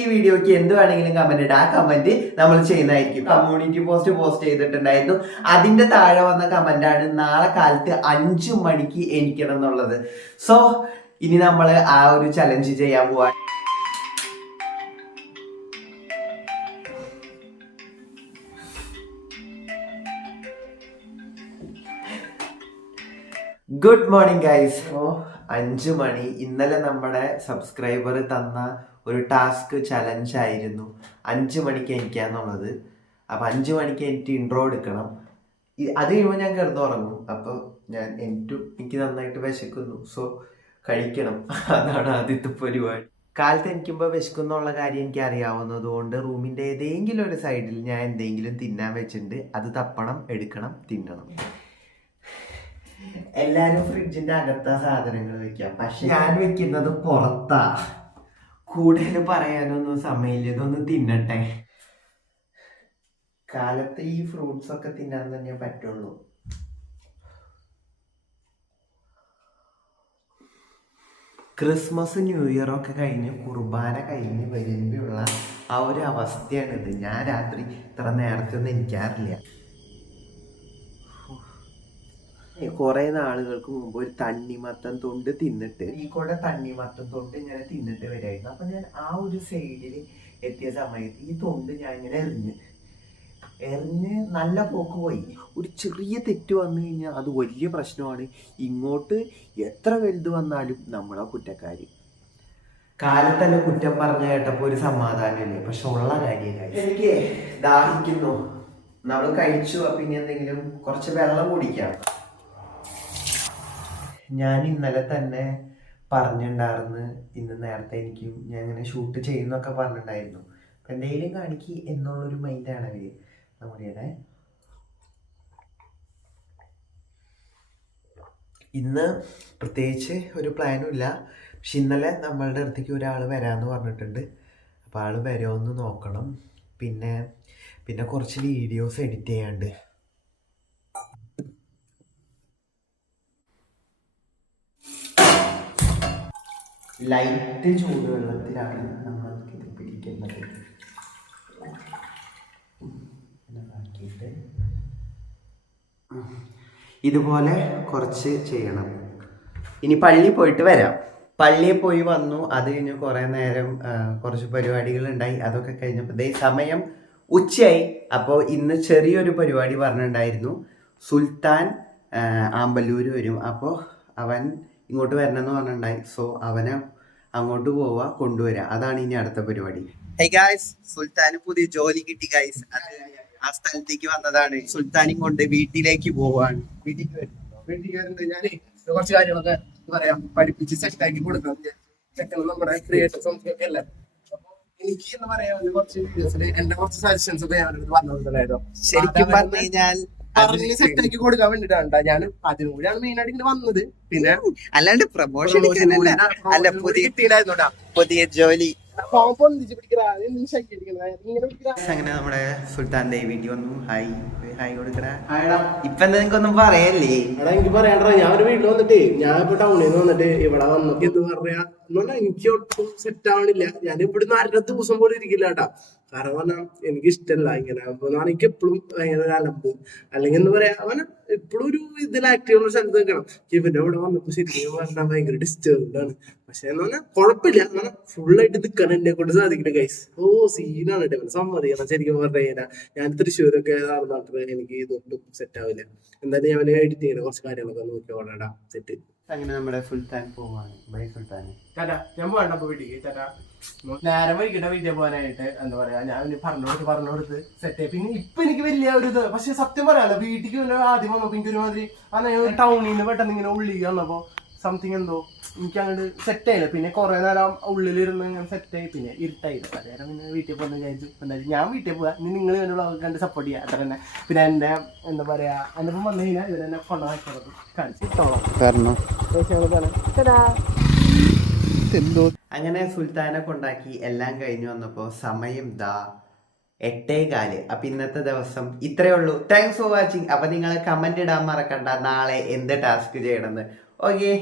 ഈ വീഡിയോക്ക് എന്ത് വേണമെങ്കിലും കമന്റ് ഇടുക. ആ കമന്റ് നമ്മൾ ചെയ്യുന്നതായിരിക്കും. കമ്മ്യൂണിറ്റി പോസ്റ്റ് ചെയ്തിട്ടുണ്ടായിരുന്നു. അതിന്റെ താഴെ വന്ന കമന്റ് ആണ് നാളെ കാലത്ത് 5 മണിക്ക് എണീക്കണം എന്നുള്ളത്. സോ ഇനി നമ്മൾ ആ ഒരു ചലഞ്ച് ചെയ്യാൻ പോവാ. Good morning guys. 5 മണി ഇന്നലെ നമ്മുടെ സബ്സ്ക്രൈബർ തന്ന ഒരു ടാസ്ക് ചലഞ്ച് ആയിരുന്നു 5 മണിക്ക് എണീക്കാന്നുള്ളത്. അപ്പം 5 മണിക്ക് എനിക്ക് ഇൻട്രോ എടുക്കണം. അത് കഴിയുമ്പോൾ ഞാൻ കിടന്നുറങ്ങും. അപ്പോൾ എനിക്ക് നന്നായിട്ട് വിശക്കുന്നു. സോ കഴിക്കണം. അതാണ് ആദ്യത്തെ പരിപാടി. കാലത്ത് എനിക്കുമ്പോൾ വിശക്കുന്നുള്ള കാര്യം എനിക്ക് അറിയാവുന്നത് കൊണ്ട് റൂമിൻ്റെ ഏതെങ്കിലും ഒരു സൈഡിൽ ഞാൻ എന്തെങ്കിലും തിന്നാൻ വെച്ചിട്ടുണ്ട്. അത് തപ്പണം, എടുക്കണം, തിന്നണം. എല്ലാരും ഫ്രിഡ്ജിന്റെ അകത്താ സാധനങ്ങൾ വെക്കാം, പക്ഷെ ഞാൻ വെക്കുന്നത് പുറത്താ. കൂടുതൽ പറയാനൊന്നും സമയമില്ല. ഇതൊന്നും തിന്നട്ടെ. കാലത്ത് ഈ ഫ്രൂട്ട്സ് ഒക്കെ തിന്നാൻ തന്നെ പറ്റുള്ളൂ. ക്രിസ്മസ് ന്യൂ ഇയർ ഒക്കെ കഴിഞ്ഞ് കുർബാന കഴിഞ്ഞ് വരുമ്പോഴുള്ള ആ ഒരു അവസ്ഥയാണിത്. ഞാൻ രാത്രി ഇത്ര നേരത്തെ ഒന്നും എനിക്കാറില്ല. കുറെ നാളുകൾക്ക് മുമ്പ് ഒരു തണ്ണിമത്തൻ തൊണ്ട് തിന്നിട്ട് ഈ കൂടെ തണ്ണിമത്തൻ തൊണ്ട് ഇങ്ങനെ തിന്നിട്ട് വരായിരുന്നു. അപ്പൊ ഞാൻ ആ ഒരു സൈഡിൽ എത്തിയ സമയത്ത് ഈ തൊണ്ട് ഞാൻ ഇങ്ങനെ എറിഞ്ഞ് നല്ല പോക്ക് പോയി. ഒരു ചെറിയ തെറ്റ് വന്നു കഴിഞ്ഞാൽ അത് വലിയ പ്രശ്നമാണ്. ഇങ്ങോട്ട് എത്ര വലുത് വന്നാലും നമ്മളെ കുറ്റക്കാര്. കാലത്തല്ല കുറ്റം പറഞ്ഞ കേട്ടപ്പോ ഒരു സമാധാനമില്ലേ, പക്ഷെ ഉള്ള കാര്യമായി. എനിക്ക് ദാഹിക്കുന്നു. നമ്മൾ കഴിച്ചു. അപ്പൊ ഇനി എന്തെങ്കിലും കുറച്ച് വെള്ളം കുടിക്കാം. ഞാൻ ഇന്നലെ തന്നെ പറഞ്ഞിട്ടുണ്ടായിരുന്നു ഇന്ന് നേരത്തെ ഞാൻ ഇങ്ങനെ ഷൂട്ട് ചെയ്യുന്നൊക്കെ പറഞ്ഞിട്ടുണ്ടായിരുന്നു. അപ്പം എന്തെങ്കിലും കാണിക്ക് എന്നുള്ളൊരു മൈൻഡാണ് അവര് നമ്മുടെ. ഇന്ന് പ്രത്യേകിച്ച് ഒരു പ്ലാനും ഇല്ല. പക്ഷെ ഇന്നലെ നമ്മളുടെ അടുത്തേക്ക് ഒരാൾ വരാമെന്ന് പറഞ്ഞിട്ടുണ്ട്. അപ്പോൾ ആൾ വരുമോയെന്ന് നോക്കണം. പിന്നെ കുറച്ച് വീഡിയോസ് എഡിറ്റ് ചെയ്യാണ്ട്. ലൈറ്റ് ചൂടുവെള്ളത്തിലാണ് നമ്മൾക്ക് ഇത് പിടിക്കുന്നത്. ഇതുപോലെ കുറച്ച് ചെയ്യണം. ഇനി പള്ളിയിൽ പോയിട്ട് വരാം. പള്ളിയിൽ പോയി വന്നു. അത് കഴിഞ്ഞ് കുറേ നേരം കുറച്ച് പരിപാടികൾ ഉണ്ടായി. അതൊക്കെ കഴിഞ്ഞപ്പോൾ സമയം ഉച്ചയായി. അപ്പോൾ ഇന്ന് ചെറിയൊരു പരിപാടി പറഞ്ഞിട്ടുണ്ടായിരുന്നു. സുൽത്താൻ ആമ്പല്ലൂർ വരും. അപ്പോൾ അവൻ ഇങ്ങോട്ട് വരണമെന്ന് പറഞ്ഞിട്ടുണ്ടായി. സോ അവനെ അങ്ങോട്ട് പോവുക, കൊണ്ടുവരിക. അതാണ് ഇനി അടുത്ത പരിപാടി. ഹേയ് ഗായ്സ്, സുൽത്താന് പുതിയ ജോലി കിട്ടി ഗായ്സ്. അത് ആ സ്ഥലത്തേക്ക് വന്നതാണ്. സുൽത്താനും കൊണ്ട് വീട്ടിലേക്ക് പോവാണ്. വീട്ടിലേക്ക് വരുന്നുണ്ട്. ഞാൻ കുറച്ച് കാര്യങ്ങളൊക്കെ പറയാം, പഠിപ്പിച്ച് സെറ്റ് ആക്കി കൊടുക്കാം. നമ്മുടെ ക്രിയേറ്റർ സംസ്ഥയൊക്കെ അല്ലേ. എനിക്ക് എന്ന് പറയാൻ കുറച്ച് വീഡിയോസിൽ എന്റെ കുറച്ച് സജഷൻസ് ഒക്കെ ഞാൻ പറഞ്ഞിട്ടുണ്ടായിരുന്നു. ശരിക്കും പറഞ്ഞു കഴിഞ്ഞാൽ പറഞ്ഞ് സെറ്റ് ആക്കി കൊടുക്കാൻ വേണ്ടിട്ടാണ് ഞാൻ അതിനും കൂടിയാണ് മെയിൻ ആയിട്ട് ഇങ്ങനെ വന്നത്. പിന്നെ അല്ലാണ്ട് പ്രൊമോഷൻ അല്ല, പുതിയ ജോലി. അങ്ങനെ നമ്മുടെ സുൽത്താന്റെ വീഡിയോ ഒന്നും ഹായ് കൊടുക്കടാ. ഇപ്പൊ എന്താ നിങ്ങൾക്കൊന്നും പറയല്ലേ? എടാ എനിക്ക് പറയാണ്ടാ, ഞാൻ ഒരു വീട്ടിൽ വന്നിട്ട് ഞാൻ ഇപ്പൊ ടൗണിൽ നിന്ന് വന്നിട്ട് ഇവിടെ വന്നിട്ട് എന്ത് പറയാ എന്നല്ല, എനിക്ക് ഒട്ടും സെറ്റ് ആവണില്ല. ഞാൻ ഇവിടുന്ന് 2 ദിവസം പോലും ഇരിക്കില്ല കേട്ടാ. കാരണം പറഞ്ഞാൽ എനിക്ക് ഇഷ്ടമല്ല ഇങ്ങനെ. അപ്പൊ എനിക്ക് എപ്പോഴും ഭയങ്കര ഒരു അലമ്പ്, അല്ലെങ്കിൽ എന്താ പറയാ, അവനെ എപ്പോഴും ഒരു ഇതിൽ ആക്റ്റീവ് ഉള്ള സ്ഥലത്ത് നിൽക്കണം. ഇവന്റെ ഇവിടെ വന്നപ്പോ ശരിക്കും പറഞ്ഞാൽ ഭയങ്കര ഡിസ്റ്റർബ്ഡ് ആണ്. പക്ഷെ എന്ന് പറഞ്ഞാൽ കുഴപ്പമില്ല, അങ്ങനെ ഫുള്ളായിട്ട് നിൽക്കാൻ എന്നെ കൊണ്ട് സാധിക്കില്ല ഗൈസ്. സീനാണ് കേട്ടോ, സമ്മതിക്കണം. ശരിക്കും പറഞ്ഞു കഴിഞ്ഞാൽ ഞാൻ തൃശ്ശൂരൊക്കെ നടന്നിട്ട് എനിക്ക് ഇതൊട്ടും സെറ്റ് ആവില്ല. എന്തായാലും ഞാൻ എഡിറ്റ് ചെയ്യണം, കുറച്ച് കാര്യങ്ങളൊക്കെ നോക്കി ഓടാ സെറ്റ്. അങ്ങനെ നമ്മുടെ സുൽത്താൻ പോവാണ്. ബൈ സുൽത്താൻ. ചേട്ടാ ഞാൻ പോകണ്ട വീട്ടിലേക്ക്. ചേട്ടാ നേരം വൈകിട്ട് വീട്ടിൽ പോകാനായിട്ട് എന്താ പറയാ, ഞാൻ പറഞ്ഞു കൊടുത്ത് സെറ്റ്. പിന്നെ ഇപ്പൊ എനിക്ക് വലിയ ഒരു ഇത്, പക്ഷെ സത്യം പറയാലോ, വീട്ടിലേക്ക് ആദ്യം വന്നപ്പോ എനിക്ക് ഒരുമാതിരി ടൗണിൽ നിന്ന് പെട്ടെന്ന് ഇങ്ങനെ ഉള്ളിൽ വന്നപ്പോ സംതിങ് എന്തോ എനിക്ക് അങ്ങോട്ട് സെറ്റ് ആയില്ല. പിന്നെ കുറെ നേരം ഉള്ളിലിരുന്ന് ഇങ്ങനെ സെറ്റ് ആയി. പിന്നെ ഇരുട്ടായില്ല. അതേരം പിന്നെ വീട്ടിൽ പോകുന്ന വിചാരിച്ചു. എന്തായാലും ഞാൻ വീട്ടിൽ പോകാം. ഇനി നിങ്ങൾ ഇതിന്റെ വ്ളോഗ് കണ്ട് സപ്പോർട്ട് ചെയ്യാം. അത്ര തന്നെ. പിന്നെ എന്റെ എന്താ പറയാ, എന്റെ ഒപ്പം വന്നു കഴിഞ്ഞാൽ ഇവരെന്നെ കൊണ്ടുപോയി കാണിച്ചു. അങ്ങനെ സുൽത്താനെ കൊണ്ടാക്കി എല്ലാം കഴിഞ്ഞു വന്നപ്പോ സമയം 8:15. അപ്പൊ ഇന്നത്തെ ദിവസം ഇത്രയേ ഉള്ളൂ. Thanks for watching. അപ്പൊ നിങ്ങൾ കമന്റ് ഇടാൻ മറക്കണ്ട നാളെ എന്ത് ടാസ്ക് ചെയ്യണമെന്ന്. ഓക്കെ.